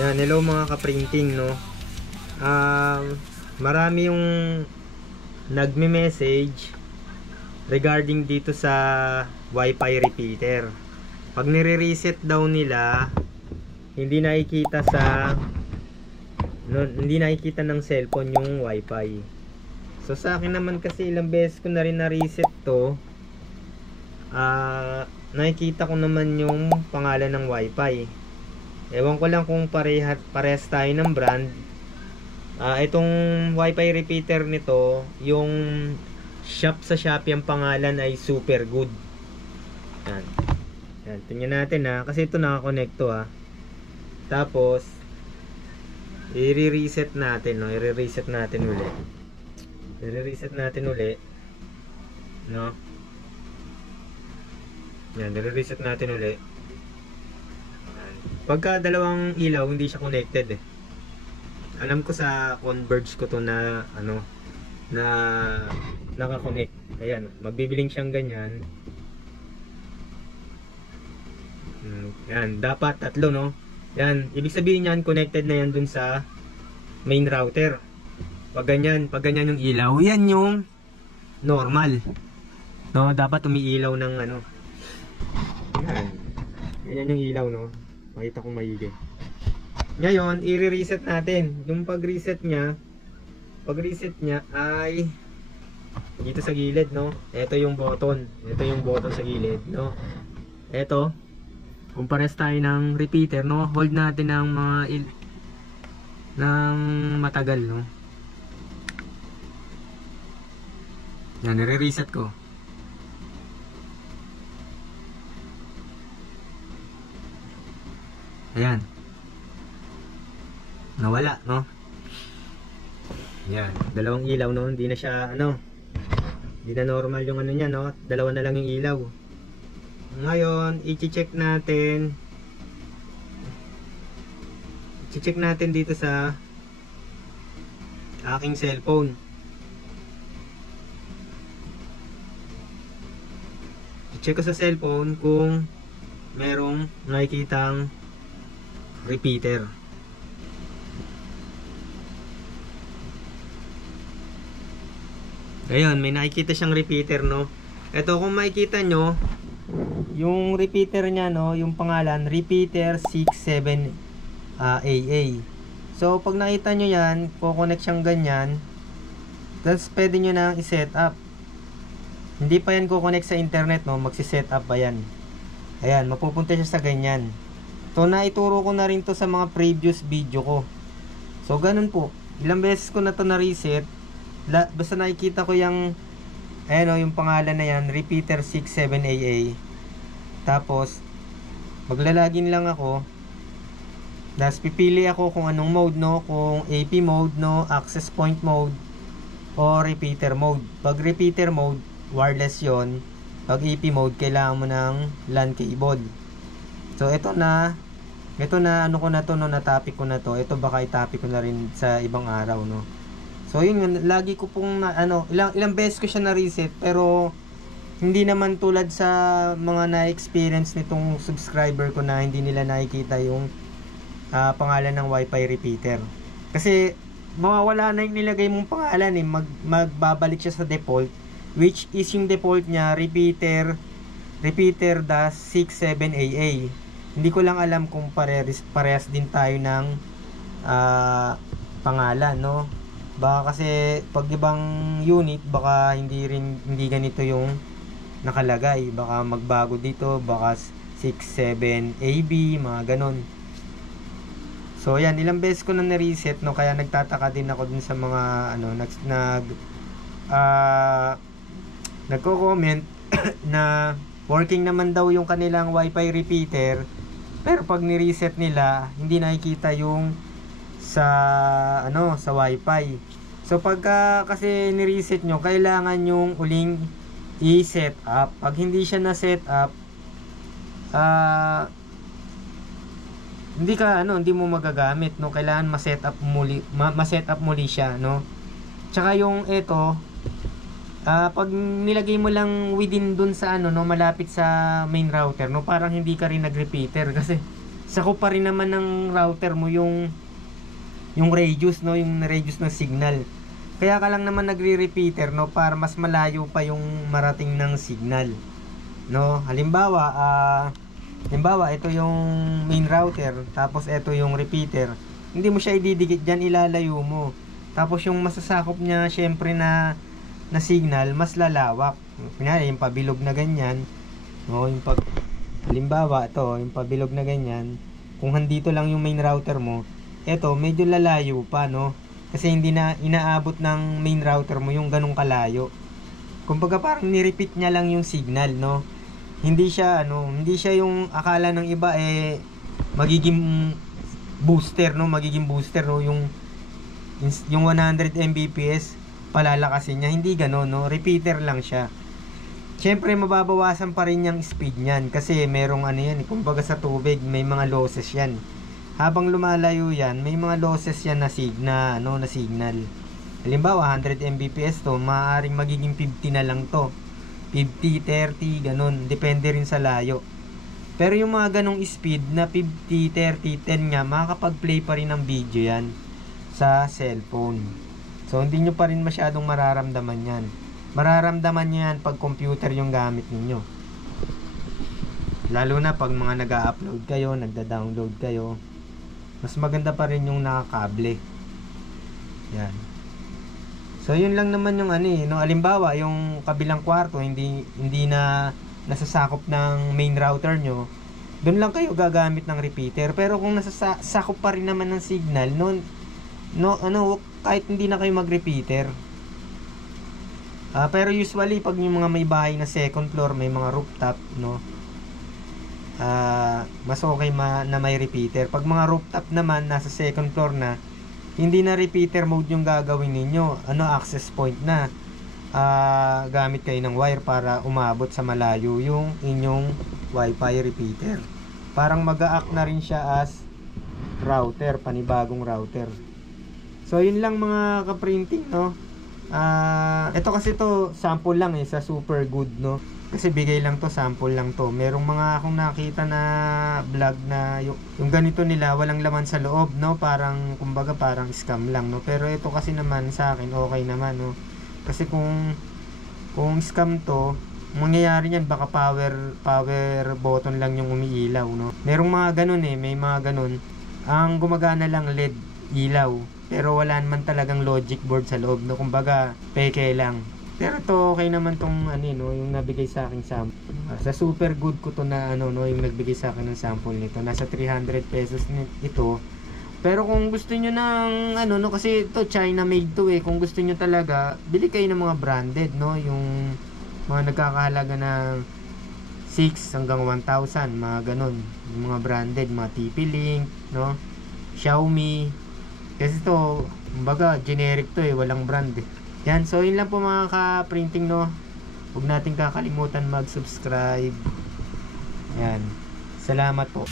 Yan, hello mga ka-printing, no. Marami yung nagme-message regarding dito sa Wi-Fi repeater. Pag nire-reset daw nila, hindi nakikita hindi nakikita ng cellphone yung Wi-Fi. So sa akin naman kasi ilang beses ko na rin na-reset to. Nakikita ko naman yung pangalan ng Wi-Fi. Ewan ko lang kung parehas tayo ng brand. Itong Wi-Fi repeater nito, yung shop sa Shopee ang pangalan ay Super Good. Yan. Yan, tingnan natin kasi ito nakakonect to Tapos i-reset natin, no? I-reset natin uli. I-reset natin uli. No? Yan, i-reset natin uli. Pagka dalawang ilaw hindi siya connected Alam ko sa Converge ko to na na naka-connect. Ayan, magbibiling siyang ganyan. Yan, dapat tatlo, no? Yan, ibig sabihin niyan connected na yan dun sa main router. Pag ganyan yung ilaw, yan yung normal. No, dapat umiilaw ng Yan. Yan yung ilaw, no? Makita kong maigi. Ngayon, i-reset natin. Yung pag-reset niya ay dito sa gilid, no? Ito yung button. Ito yung button sa gilid, no? Ito, kung pares tayo ng repeater, no? Hold natin ng ng matagal, no? Yan, i-reset ko. Ayan. Nawala, no? Ayan, dalawang ilaw, no? Hindi na siya, hindi na normal yung niya, no? Dalawa na lang yung ilaw. Ngayon, i-check natin. I-check natin dito sa aking cellphone. I-check ko sa cellphone kung merong nakikitang repeater. Ayun, may nakikita siyang repeater, no? Ito, kung makikita nyo, yung repeater niya, no? Yung pangalan, repeater 67AA. So, pag nakita nyo yan, kukonect siyang ganyan. Tapos, pwede nyo na i-set up. Hindi pa yan kukonect sa internet, no? Magsi-set up pa yan. Ayan, mapupunta siya sa ganyan. So, naituro ko na rin to sa mga previous video ko. So, ganun po. Ilang beses ko na to na-reset. Basta nakikita ko yung yung pangalan na yan, repeater 67AA. Tapos, maglalagin lang ako. Tapos, pipili ako kung anong mode, no? Kung AP mode, no? Access point mode, o repeater mode. Pag repeater mode, wireless yon. Pag AP mode, kailangan mo ng LAN cable. So, ito na ko na to, no, na-topic ko na to. Ito baka i-topic ko na rin sa ibang araw, no. So, yun, lagi ko pong ilang beses ko siya na-reset, pero hindi naman tulad sa mga na-experience nitong subscriber ko na hindi nila nakikita yung pangalan ng Wi-Fi repeater. Kasi mawawala na yung nilagay mong pangalan magbabalik siya sa default, which is yung default niya repeater 67AA. Hindi ko lang alam kung parehas din tayo ng pangalan, no? Baka kasi pag ibang unit, baka hindi ganito yung nakalagay. Baka magbago dito, baka 67AB, mga ganon. So yan, ilang beses ko na na-reset, no? Kaya nagtataka din ako dun sa mga nagko-comment na working naman daw yung kanilang Wi-Fi repeater, pero pag ni-reset nila, hindi nakikita yung sa Wi-Fi. So pagka kasi ni-reset nyo, kailangan yung uling i-set up. Pag hindi siya na-set up, hindi mo magagamit, no? Kailangan ma-set up muli siya, no? Tsaka yung ito, pag nilagay mo lang within dun sa malapit sa main router, no, parang hindi ka rin nag-repeater kasi sakop pa rin naman ng router mo yung radius, no, yung radius ng signal. Kaya ka lang naman nagre-repeater, no, para mas malayo pa yung marating ng signal, no. Halimbawa ito yung main router, tapos ito yung repeater. Hindi mo siya ididikit diyan, ilalayo mo. Tapos yung masasakop niya syempre na signal mas lalawak. Kunyari yung pabilog na ganyan, no, halimbawa ito, yung pabilog na ganyan, kung handito lang yung main router mo, ito medyo lalayo pa, no, kasi hindi na inaabot ng main router mo yung ganung kalayo. Kumbaga parang ni-repeat niya lang yung signal, no. Hindi siya yung akala ng iba magiging booster, no, yung 100 Mbps palalakasin niya. Hindi gano'n, no, repeater lang siya. Siyempre mababawasan pa rin yung speed niyan kasi merong kumbaga sa tubig may mga losses yan. Habang lumalayo yan, may mga losses yan na signal. Halimbawa 100 Mbps to, maaaring magiging 50 na lang to, 50, 30, ganun, depende rin sa layo. Pero yung mga ganong speed na 50, 30, 10 nga, makakapag-play pa rin ng video yan sa cellphone. So hindi nyo pa rin masyadong mararamdaman yan. Mararamdaman nyo yan pag computer yung gamit ninyo. Lalo na pag mga nag-upload kayo, nagda-download kayo, mas maganda pa rin yung nakakable. Yan. So yun lang naman yung no, halimbawa yung kabilang kwarto hindi na nasasakop ng main router nyo, doon lang kayo gagamit ng repeater. Pero kung nasasakop pa rin naman ng signal, kahit hindi na kayo mag-repeater. Pero usually pag yung mga may bahay na second floor, may mga rooftop, no, mas okay na may repeater. Pag mga rooftop naman, nasa second floor na, hindi na repeater mode yung gagawin ninyo, access point na. Gamit kayo ng wire para umabot sa malayo yung inyong wifi repeater. Parang mag-a-act na rin siya as router, panibagong router. So yun lang mga ka-printing, no. Ito kasi to sample lang sa Super Good, no. Kasi bigay lang to, sample lang to. Merong mga akong nakita na vlog na yung ganito nila walang laman sa loob, no. Kumbaga parang scam lang, no. Pero ito kasi naman sa akin okay naman, no. Kasi kung scam to, mangyayari niyan baka power button lang yung umiilaw, no. Merong mga ganun may mga ganun. Ang gumagana lang LED ilaw, pero wala naman talagang logic board sa loob, no. Kumbaga peke lang. Pero to okay naman tong yung nabigay sa akin sample. Sa Super Good ko to na yung nagbigay sa akin ng sample nito. Nasa 300 pesos ito. Pero kung gusto niyo ng kasi ito China made to kung gusto niyo talaga, bili kayo ng mga branded, no, yung mga nagkakahalaga ng 6 hanggang 1,000, mga ganun. Yung mga branded, mga TP-Link, no, Xiaomi. Kasi to, kumbaga generic to walang brand Yan, so yun lang po mga ka-printing, no. Huwag natin kakalimutan mag-subscribe. Yan. Salamat po.